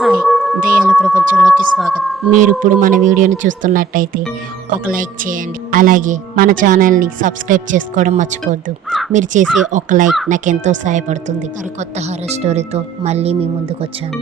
Hi దయ్యాల ప్రపంచంలోకి స్వాగతం. మీరు ఇప్పుడు మన వీడియోని చూస్తున్నట్టయితే ఒక లైక్ చేయండి. అలాగే మన ఛానల్ని సబ్స్క్రైబ్ చేసుకోవడం మర్చిపోవద్దు. మీరు చేసే ఒక లైక్ నాకు ఎంతో సహాయపడుతుంది సరికొత్త హారర్ స్టోరీతో మళ్ళీ మీ ముందుకు వచ్చాను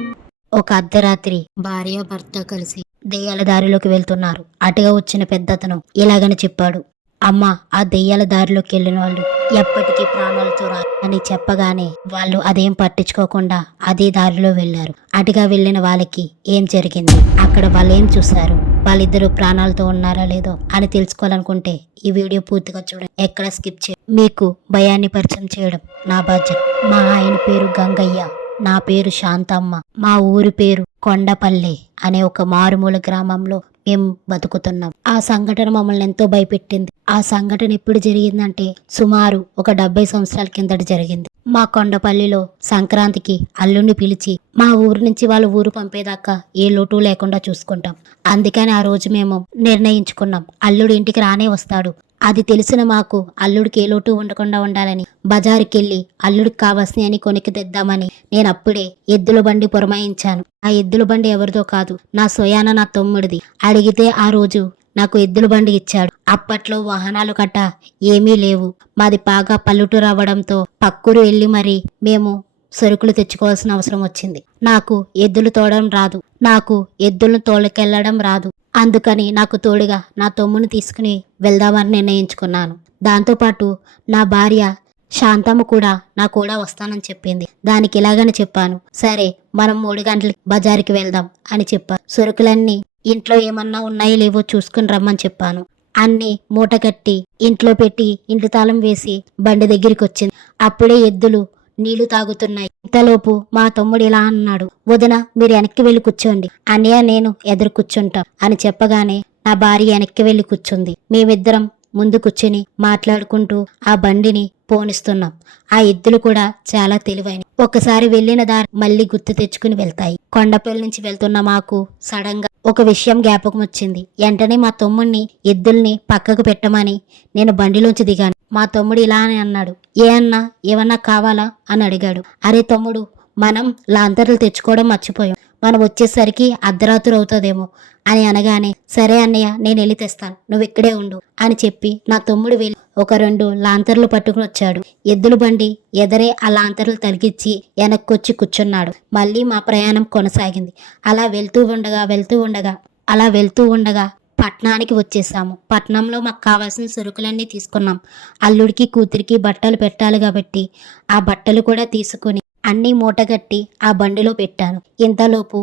ఒక అర్ధరాత్రి భార్య భర్త కలిసి దెయ్యాల దారిలోకి వెళ్తున్నారు. అటుగా వచ్చిన పెద్దతను ఇలాగని చెప్పాడు. అమ్మ ఆ దెయ్యాల దారిలోకి వెళ్ళిన వాళ్ళు ఎప్పటికీ ప్రాణాలతో రా అని చెప్పగానే వాళ్ళు అదేం పట్టించుకోకుండా అదే దారిలో వెళ్ళారు. అటుగా వెళ్ళిన వాళ్ళకి ఏం జరిగింది? అక్కడ వాళ్ళు ఏం చూశారు? వాళ్ళిద్దరూ ప్రాణాలతో ఉన్నారా లేదో అని తెలుసుకోవాలనుకుంటే ఈ వీడియో పూర్తిగా చూడండి. ఎక్కడ స్కిప్ చేయ మీకు భయాన్ని పరిచయం చేయడం నా బాధ్యత. మా ఆయన పేరు గంగయ్య నా పేరు శాంతమ్మ మా ఊరి పేరు కొండపల్లి అనే ఒక మారుమూల గ్రామంలో మేము బతుకుతున్నాం. ఆ సంఘటన మమ్మల్ని ఎంతో భయపెట్టింది. ఆ సంఘటన ఎప్పుడు జరిగిందంటే సుమారు ఒక డెబ్బై సంవత్సరాల కిందట జరిగింది. మా కొండపల్లిలో సంక్రాంతికి అల్లుడిని పిలిచి మా ఊరు నుంచి వాళ్ళ ఊరు పంపేదాకా ఏ లోటు లేకుండా చూసుకుంటాం. అందుకని ఆ రోజు మేము నిర్ణయించుకున్నాం. అల్లుడు ఇంటికి రానే వస్తాడు. అది తెలిసిన మాకు అల్లుడికి ఏ లోటు ఉండకుండా ఉండాలని. బజారుకెళ్ళి అల్లుడికి కావాల్సినవి అని కొనికి తెద్దామని నేను అప్పుడే ఎద్దుల బండి పురమాయించాను. ఆ ఎద్దుల బండి ఎవరిదో కాదు నా సోయాన నా తమ్ముడిది. అడిగితే ఆ రోజు నాకు ఎద్దుల బండి ఇచ్చాడు. అప్పట్లో వాహనాలు కట్ట ఏమీ లేవు. మాది బాగా పల్లెటూరు అవ్వడంతో పక్కూరు వెళ్ళి మరి మేము సరుకులు తెచ్చుకోవాల్సిన అవసరం వచ్చింది. నాకు ఎద్దులు తోడడం రాదు. నాకు ఎద్దులను తోలుకెళ్ళడం రాదు. అందుకని నాకు తోడుగా నా తమ్ముని తీసుకుని వెళ్దామని నిర్ణయించుకున్నాను. దాంతోపాటు నా భార్య శాంతమ్మ కూడా నా కూడా వస్తానని చెప్పింది. దానికి ఇలాగని చెప్పాను. సరే మనం మూడు గంటలకి బజారుకి వెళ్దాం అని చెప్పాను. సరుకులన్నీ ఇంట్లో ఏమన్నా ఉన్నాయో లేవో చూసుకుని రమ్మని చెప్పాను. అన్ని మూట కట్టి ఇంట్లో పెట్టి ఇంటి తాళం వేసి బండి దగ్గరికి వచ్చింది. అప్పుడే ఎద్దులు నీళ్ళు తాగుతున్నాయి. ఇంతలోపు మా తమ్ముడు ఇలా అన్నాడు వదిన మీరు వెనక్కి వెళ్ళి కూర్చోండి. అన్నయ్య నేను ఎదురు కూర్చుంటాం అని చెప్పగానే నా భార్య వెనక్కి వెళ్ళి కూర్చుంది. మేమిద్దరం ముందు కూర్చుని మాట్లాడుకుంటూ ఆ బండిని పోనిస్తున్నాం. ఆ ఎద్దులు కూడా చాలా తెలివైన ఒకసారి వెళ్ళిన దారి మళ్ళీ గుర్తు తెచ్చుకుని వెళ్తాయి. కొండపల్లి నుంచి వెళ్తున్న మాకు సడన్గా ఒక విషయం జ్ఞాపకం వచ్చింది వెంటనే మా తమ్ముడిని ఎద్దుల్ని పక్కకు పెట్టమని నేను బండిలోంచి దిగాను. మా తమ్ముడు ఇలా అని అన్నాడు. ఏ అన్నా ఏమన్నా కావాలా? అని అడిగాడు. అరే తమ్ముడు మనం లాంతర్లు తెచ్చుకోవడం మర్చిపోయాం. మనం వచ్చేసరికి అర్ధరాత్రి అవుతుందేమో అని అనగానే సరే అన్నయ్య నేను వెళ్ళి తెస్తాను. నువ్వు ఇక్కడే ఉండు అని చెప్పి నా తమ్ముడు వెళ్ళి ఒక రెండు లాంతర్లు పట్టుకుని వచ్చాడు. ఎద్దుల బండి ఎదరే ఆ లాంతర్లు తలిగిచ్చి వెనక్కొచ్చి కూర్చున్నాడు. మళ్ళీ మా ప్రయాణం కొనసాగింది. అలా వెళ్తూ ఉండగా వెళ్తూ ఉండగా అలా వెళ్తూ ఉండగా పట్నానికి వచ్చేసాము. పట్నంలో మాకు కావాల్సిన సరుకులన్నీ తీసుకున్నాం. అల్లుడికి కూతురికి బట్టలు పెట్టాలి కాబట్టి ఆ బట్టలు కూడా తీసుకుని అన్నీ మూటగట్టి ఆ బండిలో పెట్టాను. ఇంతలోపు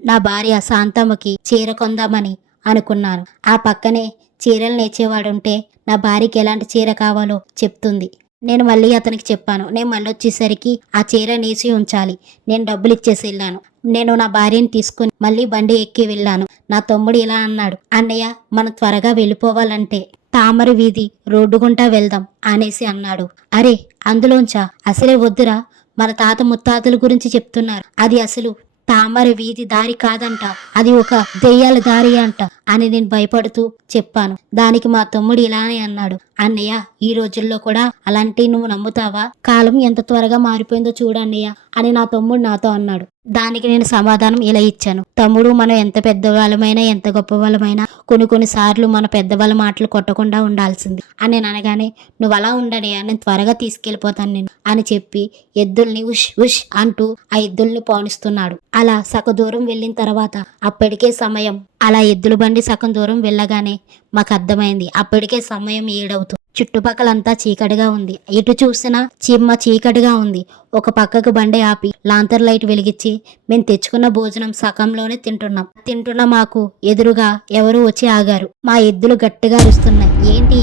నా భార్య శాంతమ్మకి చీర కొందామని అనుకున్నాను. ఆ పక్కనే చీరలు నేర్చేవాడుంటే నా భార్యకి ఎలాంటి చీర కావాలో చెప్తుంది. నేను మళ్ళీ అతనికి చెప్పాను. నేను మళ్ళీ వచ్చేసరికి ఆ చీర నేసి ఉంచాలి. నేను డబ్బులు ఇచ్చేసి వెళ్ళాను. నేను నా భార్యని తీసుకుని మళ్ళీ బండి ఎక్కి వెళ్ళాను. నా తమ్ముడు ఇలా అన్నాడు. అన్నయ్య మనం త్వరగా వెళ్ళిపోవాలంటే తామర వీధి రోడ్డు గుంటా వెళ్దాం అనేసి అన్నాడు. అరే అందులోంచా? అసలే వద్దురా? మన తాత ముత్తాతల గురించి చెప్తున్నారు. అది అసలు తామర వీధి దారి కాదంట. అది ఒక దెయ్యాల దారి అంట. అని నేను భయపడుతూ చెప్పాను. దానికి మా తమ్ముడు ఇలానే అన్నాడు. అన్నయ్య ఈ రోజుల్లో కూడా అలాంటి నువ్వు నమ్ముతావా? కాలం ఎంత త్వరగా మారిపోయిందో చూడన్నయ్య అని నా తమ్ముడు నాతో అన్నాడు. దానికి నేను సమాధానం ఇలా ఇచ్చాను. తమ్ముడు మనం ఎంత పెద్దవాళ్ళమైనా ఎంత గొప్ప వాళ్ళమైనా కొన్ని కొన్ని సార్లు మన పెద్దవాళ్ళ మాటలు కొట్టకుండా ఉండాల్సింది. అని నేను అనగానే నువ్వు అలా ఉండనయ్యా నేను త్వరగా తీసుకెళ్ళిపోతాను నేను అని చెప్పి ఎద్దుల్ని ఉష్ ఉష్ అంటూ ఆ ఎద్దుల్ని పోనిస్తున్నాడు. అలా సగ దూరం వెళ్ళిన తర్వాత అప్పటికే సమయం. అలా ఎద్దుల బండి సగం దూరం వెళ్ళగానే మాకు అర్థమైంది. అప్పటికే సమయం ఏడవుతుంది చుట్టుపక్కలంతా చీకటిగా ఉంది. ఎటు చూసినా చిమ్మ చీకటిగా ఉంది. ఒక పక్కకు బండి ఆపి లాంతర్ లైట్ వెలిగించి మేము తెచ్చుకున్న భోజనం సగంలోనే తింటున్నాం. తింటున్న మాకు ఎదురుగా ఎవరు వచ్చి ఆగారు. మా ఎద్దులు గట్టిగా అరుస్తున్నాయి. ఏంటి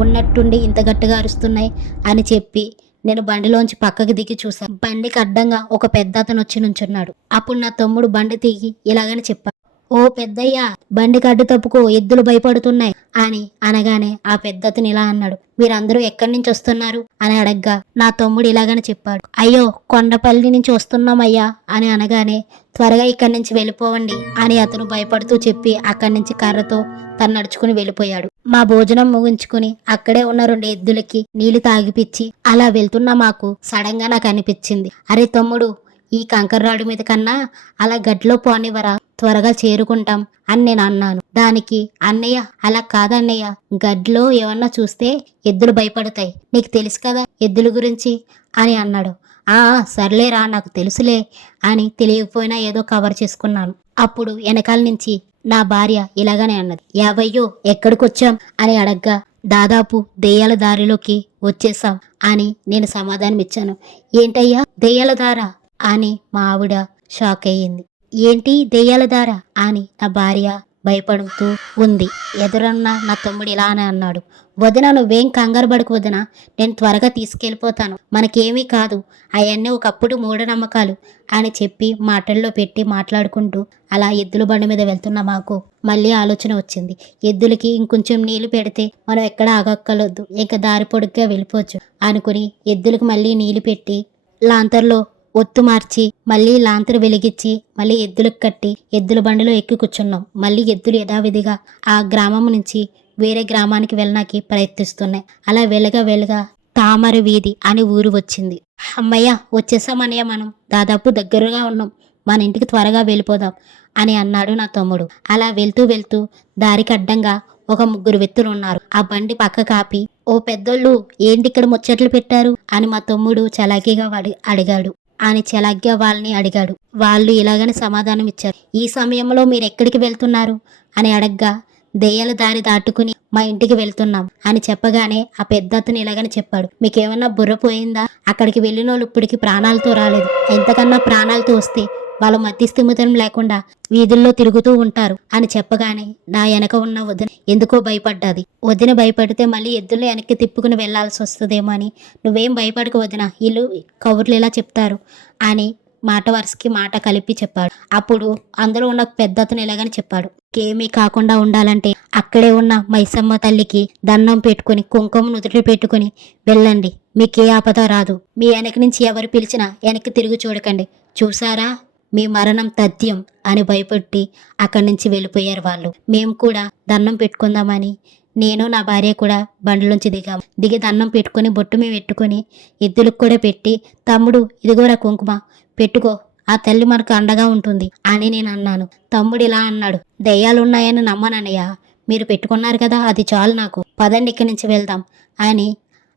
ఉన్నట్టుండి ఇంత గట్టిగా అరుస్తున్నాయి? అని చెప్పి నేను బండిలోంచి పక్కకి దిగి చూశాను. బండికి అడ్డంగా ఒక పెద్ద అతను వచ్చి నుంచున్నాడు. అప్పుడు నా తమ్ముడు బండి దిగి ఇలాగని చెప్పాడు. ఓ పెద్దయ్య బండి కడ్డు తప్పుకో ఎద్దులు భయపడుతున్నాయి అని అనగానే ఆ పెద్దతను ఇలా అన్నాడు. మీరందరూ ఎక్కడి నుంచి వస్తున్నారు? అని అడగ్గా. నా తమ్ముడు ఇలాగని చెప్పాడు. అయ్యో కొండపల్లి నుంచి వస్తున్నామయ్యా అని అనగానే త్వరగా ఇక్కడి నుంచి వెళ్ళిపోవండి అని అతను భయపడుతూ చెప్పి అక్కడి నుంచి కర్రతో తను నడుచుకుని వెళ్ళిపోయాడు. మా భోజనం ముగించుకుని అక్కడే ఉన్న రెండు ఎద్దులకి నీళ్ళు తాగిపిచ్చి అలా వెళ్తున్న మాకు సడన్గా నాకు అనిపించింది. అరే తమ్ముడు ఈ కంకర రాడు మీద కన్నా అలా గడ్డిలో పోనివరా త్వరగా చేరుకుంటాం అని నేను అన్నాను. దానికి అన్నయ్య అలా కాదన్నయ్య గడ్డిలో ఏమన్నా చూస్తే ఎద్దులు భయపడతాయి. నీకు తెలుసు కదా ఎద్దుల గురించి? అని అన్నాడు. ఆ సర్లేరా నాకు తెలుసులే అని తెలియకపోయినా ఏదో కవర్ చేసుకున్నాను. అప్పుడు వెనకాల నుంచి నా భార్య ఇలాగనే అన్నది. యాభయ్యో ఎక్కడికొచ్చాం? అని అడగ్గా. దాదాపు దెయ్యాల దారిలోకి వచ్చేసాం అని నేను సమాధానం ఇచ్చాను ఏంటయ్యా దెయ్యాల దారా? అని మా ఆవిడ షాక్ అయ్యింది. ఏంటి దెయ్యాల దార అని నా భార్య భయపడుతూ ఉంది. ఎదురన్న నా తమ్ముడు ఇలానే అన్నాడు. వదిన నువ్వేం కంగారు పడకు వదిన. నేను త్వరగా తీసుకెళ్ళిపోతాను. మనకేమీ కాదు. అవన్నీ ఒకప్పుడు మూఢనమ్మకాలు అని చెప్పి మాటల్లో పెట్టి మాట్లాడుకుంటూ అలా ఎద్దుల బండి మీద వెళ్తున్న మాకు మళ్ళీ ఆలోచన వచ్చింది. ఎద్దులకి ఇంకొంచెం నీళ్ళు పెడితే మనం ఎక్కడ ఆగక్కలొద్దు ఇంకా దారి పొడుగ్గా వెళ్ళిపోవచ్చు అనుకుని ఎద్దులకు మళ్ళీ నీళ్ళు పెట్టి లాంతర్లో ఒత్తు మార్చి మళ్ళీ లాంతరు వెలిగించి మళ్ళీ ఎద్దులకు కట్టి ఎద్దుల బండిలో ఎక్కి కూర్చున్నాం. మళ్ళీ ఎద్దులు యథావిధిగా ఆ గ్రామం నుంచి వేరే గ్రామానికి వెళ్ళడానికి ప్రయత్నిస్తున్నాయి. అలా వెలగా వెలగా తామర వీధి అని ఊరు వచ్చింది. అమ్మయ్య వచ్చేసామనయ్య మనం. దాదాపు దగ్గరగా ఉన్నాం. మన ఇంటికి త్వరగా వెళ్ళిపోదాం అని అన్నాడు నా తమ్ముడు. అలా వెళ్తూ వెళ్తూ దారికి అడ్డంగా ఒక ముగ్గురు వ్యక్తులు ఉన్నారు. ఆ బండి పక్క కాపి ఓ పెద్దోళ్ళు ఏంటి ఇక్కడ ముచ్చట్లు పెట్టారు? అని మా తమ్ముడు చలాకీగా అడిగాడు. అని చలాగ్గా వాళ్ళని అడిగాడు. వాళ్ళు ఇలాగని సమాధానం ఇచ్చారు. ఈ సమయంలో మీరు ఎక్కడికి వెళ్తున్నారు? అని అడగ్గా దెయ్యాల దారి దాటుకుని మా ఇంటికి వెళ్తున్నాం అని చెప్పగానే ఆ పెద్ద అతను ఇలాగని చెప్పాడు. మీకేమన్నా బుర్ర పోయిందా? అక్కడికి వెళ్ళిన వాళ్ళు ఇప్పటికి ప్రాణాలతో రాలేదు. ఎంతకన్నా ప్రాణాలతో వస్తే వాళ్ళ మతి స్థిమితం లేకుండా వీధుల్లో తిరుగుతూ ఉంటారు అని చెప్పగానే నా వెనక ఉన్న వదిన ఎందుకో భయపడ్డాది. వదిన భయపడితే మళ్ళీ ఎద్దులు వెనక్కి తిప్పుకుని వెళ్ళాల్సి వస్తుందేమో అని. నువ్వేం భయపడక వదిన వీళ్ళు కబుర్లు ఇలా చెప్తారు అని మాట వరుసకి మాట కలిపి చెప్పాడు. అప్పుడు అందులో ఉన్న పెద్ద అతను ఇలాగని చెప్పాడు. ఏమీ కాకుండా ఉండాలంటే అక్కడే ఉన్న మైసమ్మ తల్లికి దండం పెట్టుకుని కుంకుమ నుదుటి పెట్టుకుని వెళ్ళండి. మీకే ఆపద రాదు. మీ వెనక నుంచి ఎవరు పిలిచినా వెనక్కి తిరిగి చూడకండి. చూసారా? మీ మరణం తథ్యం అని భయపెట్టి అక్కడి నుంచి వెళ్ళిపోయారు వాళ్ళు. మేము కూడా దండం పెట్టుకుందామని నేను నా భార్య కూడా బండిలోంచి దిగాము దిగి. దండం పెట్టుకొని బొట్టు మేము పెట్టుకొని ఎద్దులకు కూడా పెట్టి తమ్ముడు ఇదిగోరా కుంకుమ పెట్టుకో. ఆ తల్లి మనకు అండగా ఉంటుంది అని నేను అన్నాను. తమ్ముడు ఇలా అన్నాడు దయ్యాలున్నాయని నమ్మనన్నయ్య. మీరు పెట్టుకున్నారు కదా అది చాలు నాకు. పదండి ఇక్కడి నుంచి వెళ్దాం అని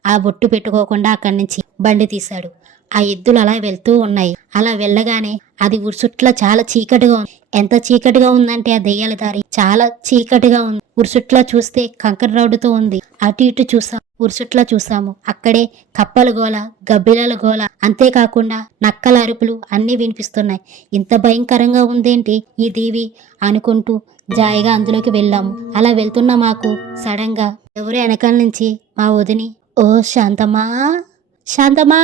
ఆ బొట్టు పెట్టుకోకుండా అక్కడి నుంచి బండి తీశాడు. ఆ ఎద్దులు అలా వెళ్తూ ఉన్నాయి. అలా వెళ్ళగానే అది ఉరుసుట్ల చాలా చీకటిగా ఉంది. ఎంత చీకటిగా ఉందంటే ఆ దెయ్యాల దారి. చాలా చీకటిగా ఉంది. ఉరుసుట్ల చూస్తే కంకర రోడ్డుతో ఉంది. అటు ఇటు చూసాం. ఉరుసుట్లా చూసాము. అక్కడే కప్పల గోల గబ్బిలాల గోల అంతేకాకుండా నక్కల అరుపులు అన్నీ వినిపిస్తున్నాయి. ఇంత భయంకరంగా ఉందేంటి ఈ దేవి అనుకుంటూ జాయిగా అందులోకి వెళ్ళాము. అలా వెళ్తున్న మాకు సడన్గా ఎవరు వెనకాల నుంచి మా వదిని ఓ శాంతమా శాంతమా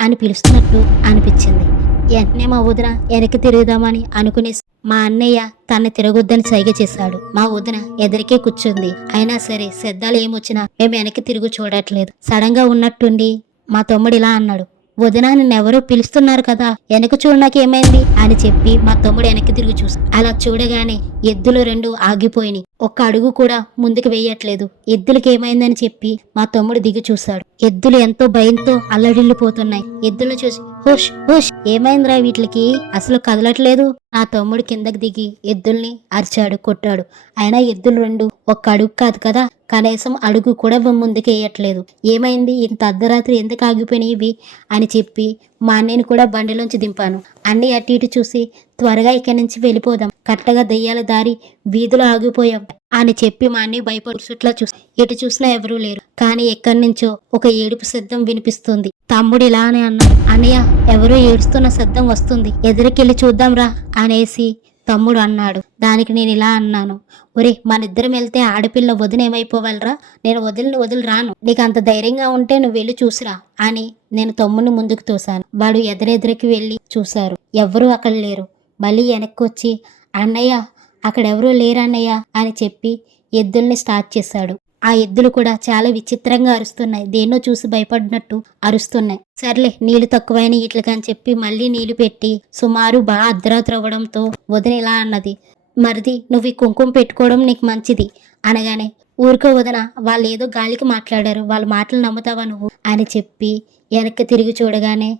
అని పిలుస్తున్నట్లు అనిపించింది. వెంటనే మా వదిన వెనక్కి తిరుగుదామని అనుకునే మా అన్నయ్య తన తిరగొద్దని సైగ చేశాడు. మా వదిన ఎదురికే కూర్చుంది. అయినా సరే శ్రద్ధాలు ఏమొచ్చినా మేము వెనక్కి తిరుగు చూడట్లేదు. సడన్గా ఉన్నట్టుండి మా తమ్ముడు ఇలా అన్నాడు. వదిన నిన్నెవరో పిలుస్తున్నారు కదా వెనక చూడు ఏమైంది అని చెప్పి మా తమ్ముడు వెనక్కి తిరిగి చూసి అలా చూడగానే ఎద్దులు రెండు ఆగిపోయినాయి. ఒక్క అడుగు కూడా ముందుకు వేయట్లేదు. ఎద్దులకి ఏమైందని చెప్పి మా తమ్ముడు దిగి చూశాడు. ఎద్దులు ఎంతో భయంతో అల్లడిల్లిపోతున్నాయి. ఎద్దులు చూసి హుష్ హుష్ ఏమైందిరా వీటికి? అసలు కదలట్లేదు. నా తమ్ముడు కిందకి దిగి ఎద్దుల్ని అరిచాడు కొట్టాడు. అయినా ఎద్దులు రెండు ఒక్క అడుగు కాదు కదా? కనీసం అడుగు కూడా ముందుకు వేయట్లేదు. ఏమైంది? ఇంత అర్ధరాత్రి ఎందుకు ఆగిపోయినాయి ఇవి అని చెప్పి మా అన్నయ్యని కూడా బండిలోంచి దింపాను. అన్నీ అటు ఇటు చూసి త్వరగా ఇక్కడి నుంచి వెళ్ళిపోదాం. కట్టగా దయ్యాల దారి వీధిలో ఆగిపోయాం అని చెప్పి మా అన్నయ్య భయపడుచుట్లా చూసి ఎటు చూసినా ఎవరూ లేరు. కానీ ఎక్కడి నుంచో ఒక ఏడుపు శబ్దం వినిపిస్తుంది. తమ్ముడు ఇలా అని అన్నాడు. అన్నయ్య ఎవరో ఏడుస్తున్న శబ్దం వస్తుంది. ఎదురుకెళ్ళి చూద్దాంరా అనేసి తమ్ముడు అన్నాడు. దానికి నేను ఇలా అన్నాను. ఒరే మన ఇద్దరం వెళ్తే ఆడపిల్ల వదిన ఏమైపోవాలరా? నేను వదిలిని వదిలి రాను. నీకు అంత ధైర్యంగా ఉంటే నువ్వు వెళ్ళి చూసిరా అని నేను తమ్ముడిని ముందుకు తోశాను. వాడు ఎదురెదురికి వెళ్ళి చూశారు. ఎవరూ అక్కడ లేరు. మళ్ళీ వెనక్కి వచ్చి అన్నయ్య అక్కడ ఎవరూ లేరు అని చెప్పి ఎద్దుల్ని స్టార్ట్ చేశాడు. ఆ ఎద్దులు కూడా చాలా విచిత్రంగా అరుస్తున్నాయి. దేన్నో చూసి భయపడినట్టు అరుస్తున్నాయి. సర్లే నీళ్ళు తక్కువైన ఇట్లకని అని చెప్పి మళ్ళీ నీళ్ళు పెట్టి సుమారు బాగా అర్ధరాత్రి అవ్వడంతో వదిన ఇలా అన్నది. మరిది నువ్వు ఈ కుంకుమ పెట్టుకోవడం నీకు మంచిది అనగానే ఊరికో వదన వాళ్ళు ఏదో గాలికి మాట్లాడారు వాళ్ళ మాటలు నమ్ముతావా నువ్వు? అని చెప్పి వెనక్కి తిరిగి చూడగానే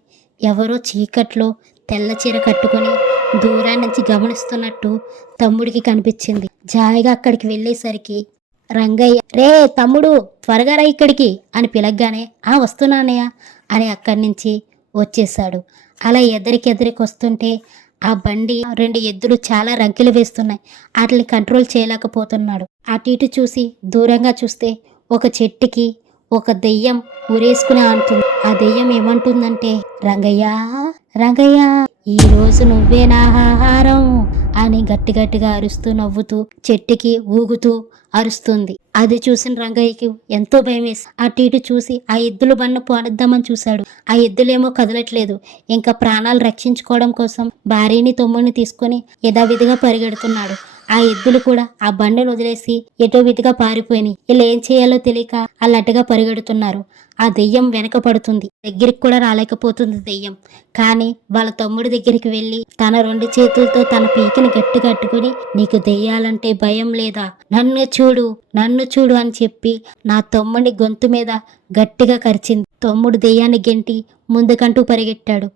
ఎవరో చీకట్లో తెల్ల చీర కట్టుకొని దూరాన్నించి నుంచి గమనిస్తున్నట్టు తమ్ముడికి కనిపించింది. జాయిగా అక్కడికి వెళ్ళేసరికి రంగయ్య రే తమ్ముడు త్వరగా రా ఇక్కడికి అని పిలగ్గానే ఆ వస్తున్నానయ్య అని అక్కడి నుంచి వచ్చేసాడు అలా ఎదరికి వస్తుంటే ఆ బండి రెండు ఎద్దులు చాలా రంకెలు వేస్తున్నాయి. వాటిని కంట్రోల్ చేయలేకపోతున్నాడు. అటు ఇటు చూసి దూరంగా చూస్తే ఒక చెట్టుకి ఒక దెయ్యం ఉరేసుకుని అంటుంది ఆ దెయ్యం ఏమంటుందంటే రంగయ్య రంగయ్య ఈ రోజు నువ్వే నా ఆహారం అని గట్టి గట్టిగా అరుస్తూ నవ్వుతూ చెట్టుకి ఊగుతూ అరుస్తుంది. అది చూసిన రంగయ్యకి ఎంతో భయం వేసి అటు ఇటు చూసి ఆ ఎద్దుల బండ్ను పోనిద్దామని చూశాడు. ఆ ఎద్దులేమో కదలట్లేదు. ఇంకా ప్రాణాలు రక్షించుకోవడం కోసం భార్యని తమ్ముడిని తీసుకొని యథావిధిగా పరిగెడుతున్నాడు. ఆ ఎద్దులు కూడా ఆ బండిని వదిలేసి ఎటో విధిగా పారిపోయినాయి. ఇలా ఏం చేయాలో తెలియక అల్లట్టుగా పరిగెడుతున్నారు. ఆ దెయ్యం వెనక పడుతుంది దగ్గరికి కూడా రాలేకపోతుంది దెయ్యం. కానీ వాళ్ళ తమ్ముడి దగ్గరికి వెళ్ళి తన రెండు చేతులతో తన పీకిని గట్టి కట్టుకుని నీకు దెయ్యాలంటే భయం లేదా? నన్ను చూడు నన్ను చూడు అని చెప్పి నా తమ్ముడి గొంతు మీద గట్టిగా కరిచింది. తమ్ముడు దెయ్యాన్ని గెంటి ముందుకంటూ పరిగెట్టాడు.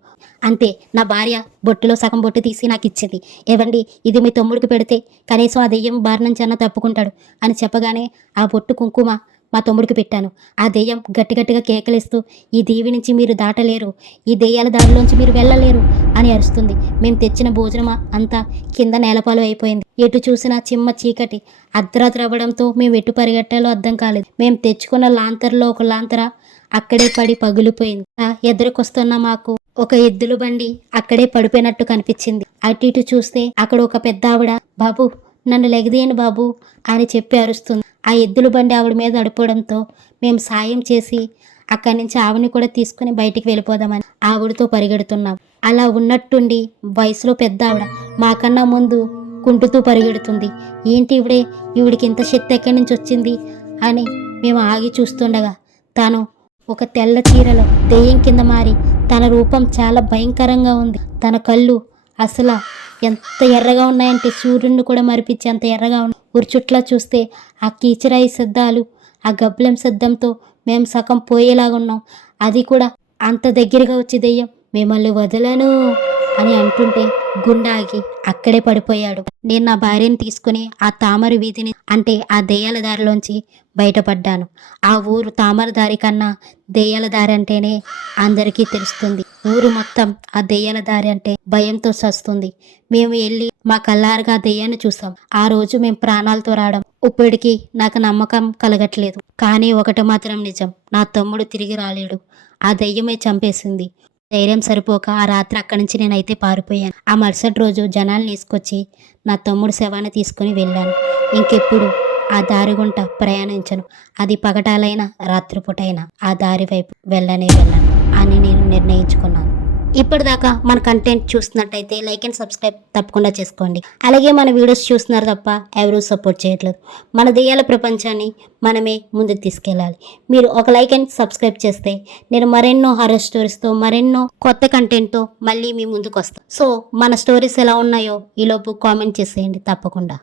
అంతే నా భార్య బొట్టులో సగం బొట్టు తీసి నాకు ఇచ్చింది. ఏవండి ఇది మీ తమ్ముడికి పెడితే కనీసం ఆ దెయ్యం బారి నుంచి అన్న తప్పుకుంటాడు అని చెప్పగానే ఆ బొట్టు కుంకుమ మా తమ్ముడికి పెట్టాను. ఆ దెయ్యం గట్టి గట్టిగా కేకలేస్తూ ఈ దేవి నుంచి మీరు దాటలేరు. ఈ దెయ్యాల దారిలోంచి మీరు వెళ్ళలేరు అని అరుస్తుంది. మేము తెచ్చిన భోజనం అంతా కింద నేలపాలు అయిపోయింది. ఎటు చూసినా చిమ్మ చీకటి. అర్ధరాత్రి అవ్వడంతో మేము ఎటు పరిగెట్టాలో అర్థం కాలేదు. మేము తెచ్చుకున్న లాంతర్లో ఒక లాంతర అక్కడే పడి పగిలిపోయింది. ఆ ఎదురుకొస్తున్న మాకు ఒక ఎద్దుల బండి అక్కడే పడిపోయినట్టు కనిపించింది. అటు ఇటు చూస్తే అక్కడ ఒక పెద్ద ఆవిడ బాబు నన్ను లెగదీయను బాబు అని చెప్పి అరుస్తుంది. ఆ ఎద్దుల బండి ఆవిడ మీద అడిపోవడంతో మేము సాయం చేసి అక్కడి నుంచి ఆవిని కూడా తీసుకుని బయటికి వెళ్ళిపోదామని ఆవిడతో పరిగెడుతున్నాం. అలా ఉన్నట్టుండి వయసులో పెద్ద ఆవిడ మాకన్నా ముందు కుంటుతూ పరిగెడుతుంది. ఏంటి ఇవిడే? ఈవిడికి ఇంత శక్తి ఎక్కడి నుంచి వచ్చింది? అని మేము ఆగి చూస్తుండగా తను ఒక తెల్ల చీరలో దెయ్యం కింద మారి తన రూపం చాలా భయంకరంగా ఉంది. తన కళ్ళు అసలు ఎంత ఎర్రగా ఉన్నాయంటే సూర్యుడిని కూడా మరిపించి అంత ఎర్రగా ఉన్నాయి ఉరుచుట్లా చూస్తే ఆ కీచరాయి శబ్దాలు ఆ గబ్బలం శబ్దంతో మేము సగం పోయేలాగా ఉన్నాం. అది కూడా అంత దగ్గరగా వచ్చి దెయ్యం మిమ్మల్ని వదలను అని అంటుంటే గుండాగి అక్కడే పడిపోయాడు. నేను నా భార్యని తీసుకుని ఆ తామర వీధిని అంటే ఆ దెయ్యాల దారిలోంచి బయటపడ్డాను. ఆ ఊరు తామర దారి కన్నా దెయ్యాల దారి అంటేనే అందరికీ తెలుస్తుంది. ఊరు మొత్తం ఆ దెయ్యాల దారి అంటే భయంతో సస్తుంది. మేము వెళ్ళి మా కల్లారుగా దెయ్యాన్ని చూసాం. ఆ రోజు మేము ప్రాణాలతో రావడం ఇప్పటికీ నాకు నమ్మకం కలగట్లేదు. కానీ ఒకటి మాత్రం నిజం నా తమ్ముడు తిరిగి రాలేడు. ఆ దెయ్యమే చంపేసింది. ధైర్యం సరిపోక ఆ రాత్రి అక్కడి నుంచి నేనైతే పారిపోయాను. ఆ మరుసటి రోజు జనాల్ని తీసుకొచ్చి నా తమ్ముడు శవాన్ని తీసుకుని వెళ్ళాను. ఇంకెప్పుడు ఆ దారి గుంట ప్రయాణించను. అది పగటాలైనా రాత్రిపూటైనా ఆ దారి వైపు వెళ్ళనే వెళ్ళను అని నేను నిర్ణయించుకున్నాను. ఇప్పటిదాకా మన కంటెంట్ చూస్తున్నట్టయితే లైక్ అండ్ సబ్స్క్రైబ్ తప్పకుండా చేసుకోండి. అలాగే మన వీడియోస్ చూస్తున్నారు తప్ప ఎవరూ సపోర్ట్ చేయట్లేదు. మన దెయ్యాల ప్రపంచాన్ని మనమే ముందుకు తీసుకెళ్ళాలి. మీరు ఒక లైక్ అండ్ సబ్స్క్రైబ్ చేస్తే నేను మరెన్నో హర స్టోరీస్తో మరెన్నో కొత్త కంటెంట్తో మళ్ళీ మీ ముందుకు వస్తాను సో మన స్టోరీస్ ఎలా ఉన్నాయో ఈలోపు కామెంట్ చేసేయండి తప్పకుండా.